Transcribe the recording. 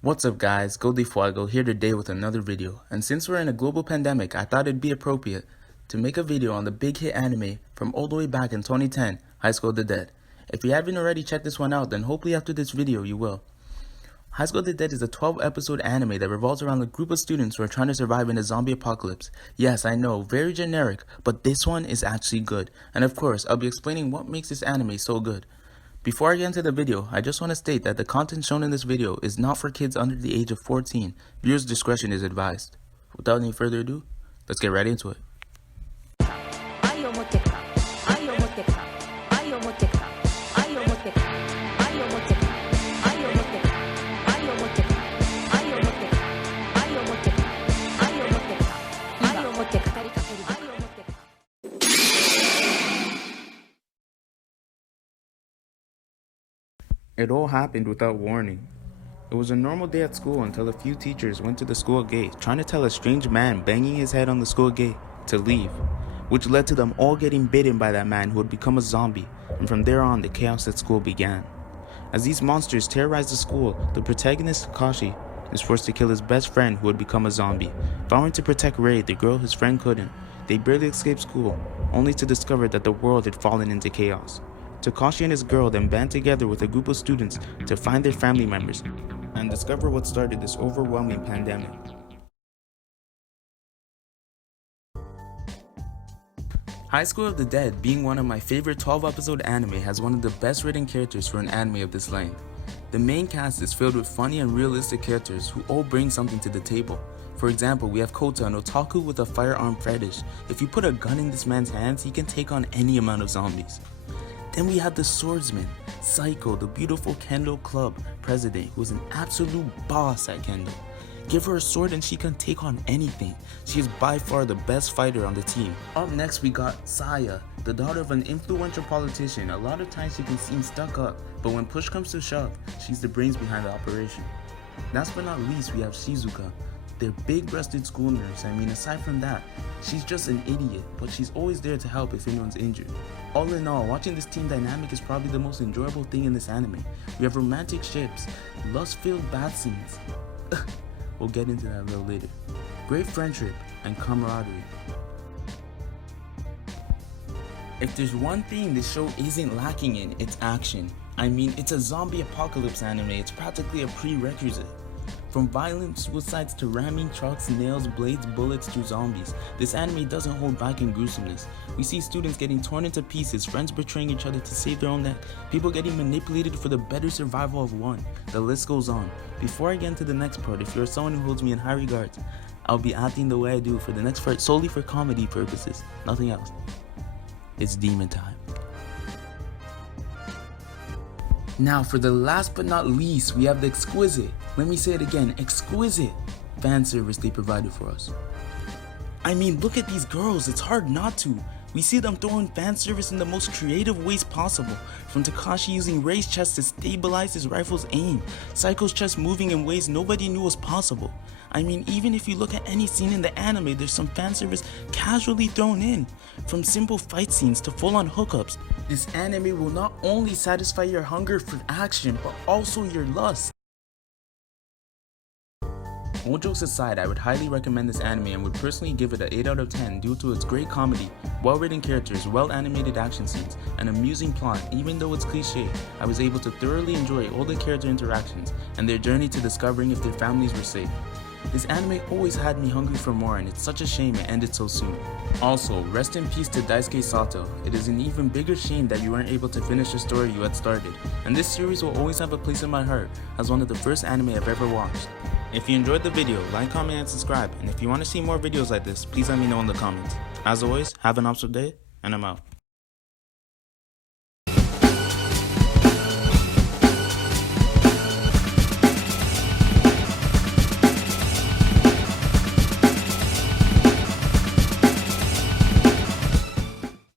What's up guys, Goldie Fuego here today with another video, and since we're in a global pandemic, I thought it'd be appropriate to make a video on the big hit anime from all the way back in 2010, High School of the Dead. If you haven't already checked this one out, then hopefully after this video you will. High School of the Dead is a 12-episode anime that revolves around a group of students who are trying to survive in a zombie apocalypse. Yes, I know, very generic, but this one is actually good, and of course, I'll be explaining what makes this anime so good. Before I get into the video, I just want to state that the content shown in this video is not for kids under the age of 14. Viewers' discretion is advised. Without any further ado, let's get right into it. It all happened without warning. It was a normal day at school until a few teachers went to the school gate trying to tell a strange man banging his head on the school gate to leave, which led to them all getting bitten by that man who had become a zombie, and from there on the chaos at school began. As these monsters terrorized the school, the protagonist Takashi is forced to kill his best friend who had become a zombie, vowing to protect Rei, the girl his friend couldn't. They barely escaped school, only to discover that the world had fallen into chaos. Takashi and his girl then band together with a group of students to find their family members and discover what started this overwhelming pandemic. High School of the Dead, being one of my favorite 12-episode anime, has one of the best written characters for an anime of this length. The main cast is filled with funny and realistic characters who all bring something to the table. For example, we have Kota, an otaku with a firearm fetish. If you put a gun in this man's hands, he can take on any amount of zombies. Then we have the swordsman, Psycho, the beautiful Kendo Club president, who is an absolute boss at Kendo. Give her a sword and she can take on anything. She is by far the best fighter on the team. Up next we got Saya, the daughter of an influential politician. A lot of times she can seem stuck up, but when push comes to shove, she's the brains behind the operation. Last but not least, we have Shizuka, their big-breasted school nurse. I mean, aside from that, she's just an idiot, but she's always there to help if anyone's injured. All in all, watching this team dynamic is probably the most enjoyable thing in this anime. We have romantic ships, lust-filled bath scenes. We'll get into that a little later. Great friendship and camaraderie. If there's one thing this show isn't lacking in, it's action. I mean, it's a zombie apocalypse anime. It's practically a prerequisite. From violent suicides to ramming trucks, nails, blades, bullets to zombies, this anime doesn't hold back in gruesomeness. We see students getting torn into pieces, friends betraying each other to save their own neck, people getting manipulated for the better survival of one. The list goes on. Before I get into the next part, if you're someone who holds me in high regards, I'll be acting the way I do for the next part solely for comedy purposes, nothing else. It's demon time. Now for the last but not least, we have the exquisite, let me say it again, exquisite fan service they provided for us. I mean, look at these girls, it's hard not to. We see them throwing fan service in the most creative ways possible, from Takashi using Rei's chest to stabilize his rifle's aim, Psycho's chest moving in ways nobody knew was possible. I mean, even if you look at any scene in the anime, there's some fan service casually thrown in. From simple fight scenes to full-on hookups, this anime will not only satisfy your hunger for action, but also your lust. All jokes aside, I would highly recommend this anime and would personally give it an 8 out of 10 due to its great comedy, well-written characters, well-animated action scenes, and amusing plot. Even though it's cliche, I was able to thoroughly enjoy all the character interactions and their journey to discovering if their families were safe. This anime always had me hungry for more, and it's such a shame it ended so soon. Also, rest in peace to Daisuke Satō. It is an even bigger shame that you weren't able to finish the story you had started, and this series will always have a place in my heart as one of the first anime I've ever watched. If you enjoyed the video, like, comment, and subscribe, and if you want to see more videos like this, please let me know in the comments. As always, have an awesome day, and I'm out.